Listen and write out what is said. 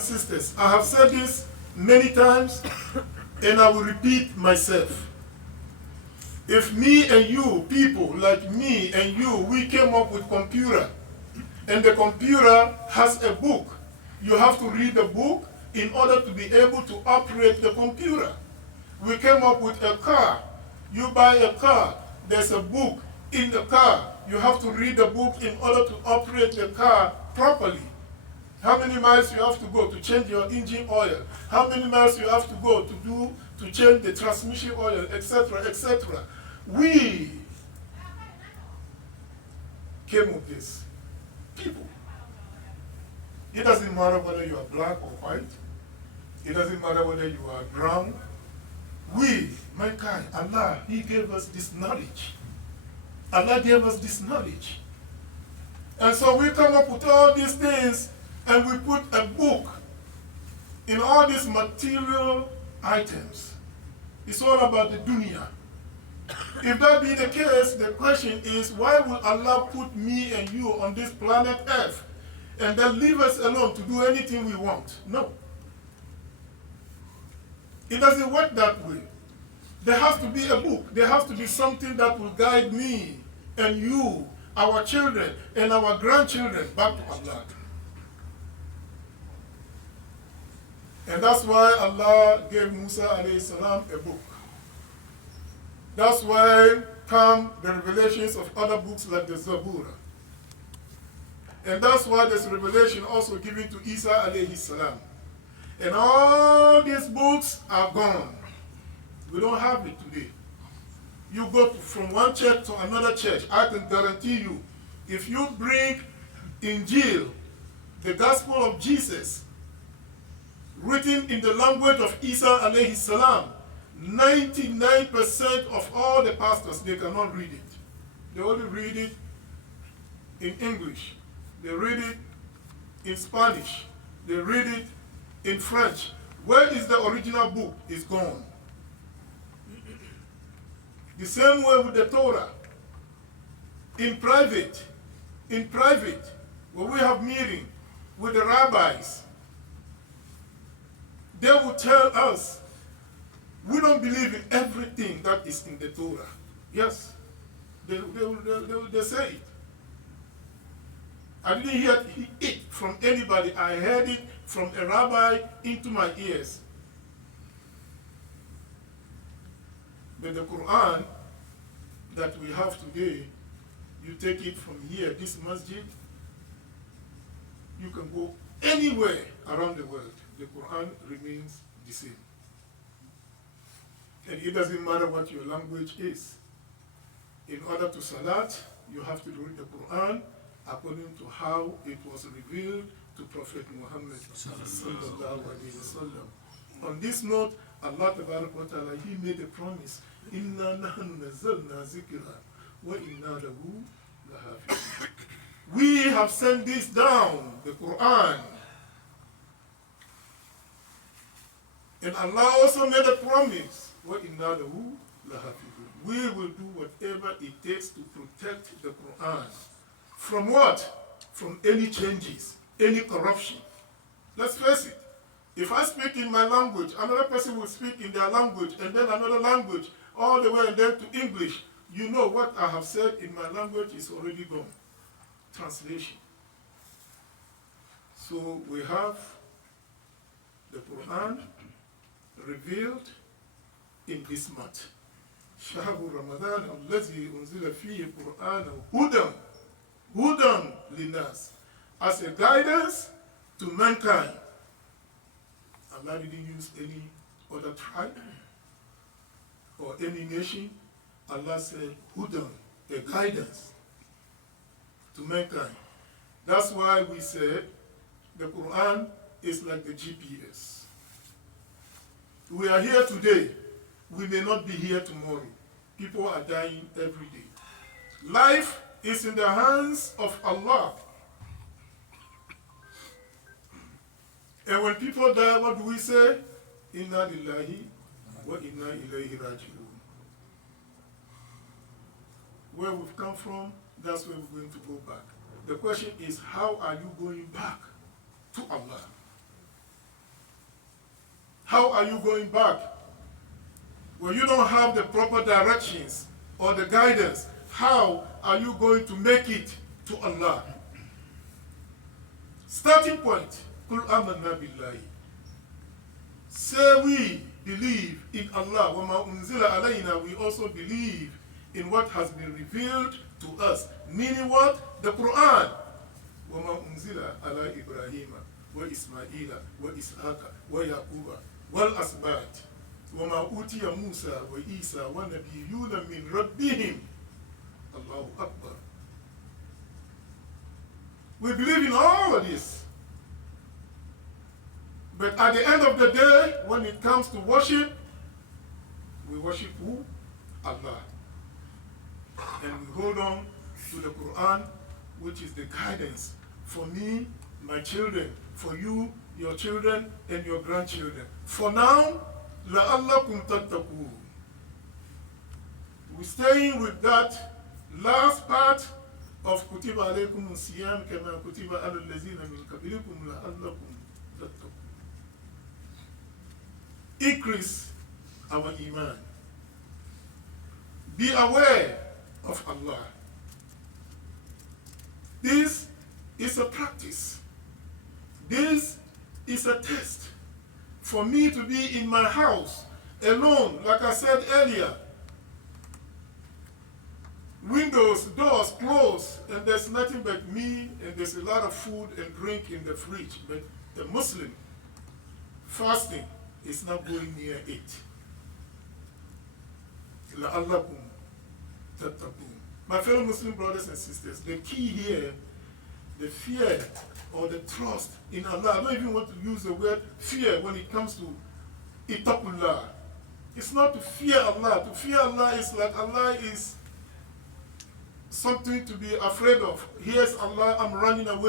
and sisters, I have said this many times and I will repeat myself. If me and you, people like me and you, we came up with computer and the computer has a book, you have to read the book in order to be able to operate the computer. We came up with a car. You buy a car, there's a book in the car. You have to read the book in order to operate the car properly. How many miles you have to go to change your engine oil? How many miles you have to go to change the transmission oil, etc., etc. We came with this. People. It doesn't matter whether you are black or white. It doesn't matter whether you are brown. We, mankind, Allah, He gave us this knowledge. Allah gave us this knowledge. And so we come up with all these things and we put a book in all these material items. It's all about the dunya. If that be the case, the question is, why will Allah put me and you on this planet Earth and then leave us alone to do anything we want? No. It doesn't work that way. There has to be a book. There has to be something that will guide me and you, our children and our grandchildren back to Allah. And that's why Allah gave Musa alayhi salam a book. That's why come the revelations of other books like the Zabur. And that's why there's revelation also given to Isa alayhi salam. And all these books are gone. We don't have it today. You go from one church to another church, I can guarantee you, if you bring Injil, the gospel of Jesus, written in the language of Isa alayhi salam, 99% of all the pastors, they cannot read it. They only read it in English. They read it in Spanish. They read it in French. Where is the original book? It's gone. The same way with the Torah. In private, when we have meeting with the rabbis, they will tell us, we don't believe in everything that is in the Torah. Yes, they say it. I didn't hear it from anybody. I heard it from a rabbi into my ears. But the Quran that we have today, you take it from here, this masjid, you can go anywhere around the world. The Quran remains the same. And it doesn't matter what your language is. In order to salat, you have to read the Quran according to how it was revealed to Prophet Muhammad sallallahu alaihi wasallam. On this note, Allah Ta'ala, He made a promise. Inna nahnu nazzalna zikra wa inna lahu lahafizun. We have sent this down, the Quran. And Allah also made a promise. Wa inna lahu lahafizun. We will do whatever it takes to protect the Quran. From what? From any changes, any corruption. Let's face it. If I speak in my language, another person will speak in their language, and then another language, all the way and then to English. You know what I have said in my language is already gone. Translation. So we have the Quran revealed in this month. شهر رمضان الذي أنزل فيه القرآن هدى للناس, as a guidance to mankind. Allah didn't use any other tribe or any nation. Allah said hudan, a guidance to mankind. That's why we said the Quran is like the GPS. We are here today. We may not be here tomorrow. People are dying every day. Life is in the hands of Allah. And when people die, what do we say? Inna lillahi wa inna ilayhi raji'un. Where we've come from, that's where we're going to go back. The question is, how are you going back to Allah? how are you going back? When you don't have the proper directions or the guidance, how are you going to make it to Allah? Starting point, Qul amanna billahi. Say we believe in Allah. Wa ma unzila alayna, we also believe in what has been revealed to us. Meaning what? The Quran. Wa ma unzila ala Ibrahima wa Ismaila wa Ishaqa wa Yaquba wal asbat. Wa ma utiya Musa wa Isa wa nabiyuna min rabbihim. Allahu Akbar. We believe in all of this. But at the end of the day, when it comes to worship, we worship who? Allah. And we hold on to the Quran, which is the guidance for me, my children, for you, your children, and your grandchildren. For now, لَأَلَّكُمْ تَتَّقُونَ. We're staying with that last part of كُتِبَ عَلَيْكُمُ الصِّيَامُ كَمَا كُتِبَ عَلَى الَّذِينَ مِنْ قَبْلِكُمْ لَأَلَّكُمْ تَتَّقُونَ. Increase our iman. Be aware of Allah. This is a practice. This is a test. For me to be in my house alone, like I said earlier, windows, doors closed, and there's nothing but me, and there's a lot of food and drink in the fridge. But a Muslim fasting is not going near it. لَعَلَّكُمْ تَتَّقُونَ. My fellow Muslim brothers and sisters, the key here, the fear or the trust in Allah. I don't even want to use the word fear when it comes to ittaqullah. It's not to fear Allah. To fear Allah is like Allah is something to be afraid of. Here's Allah, I'm running away.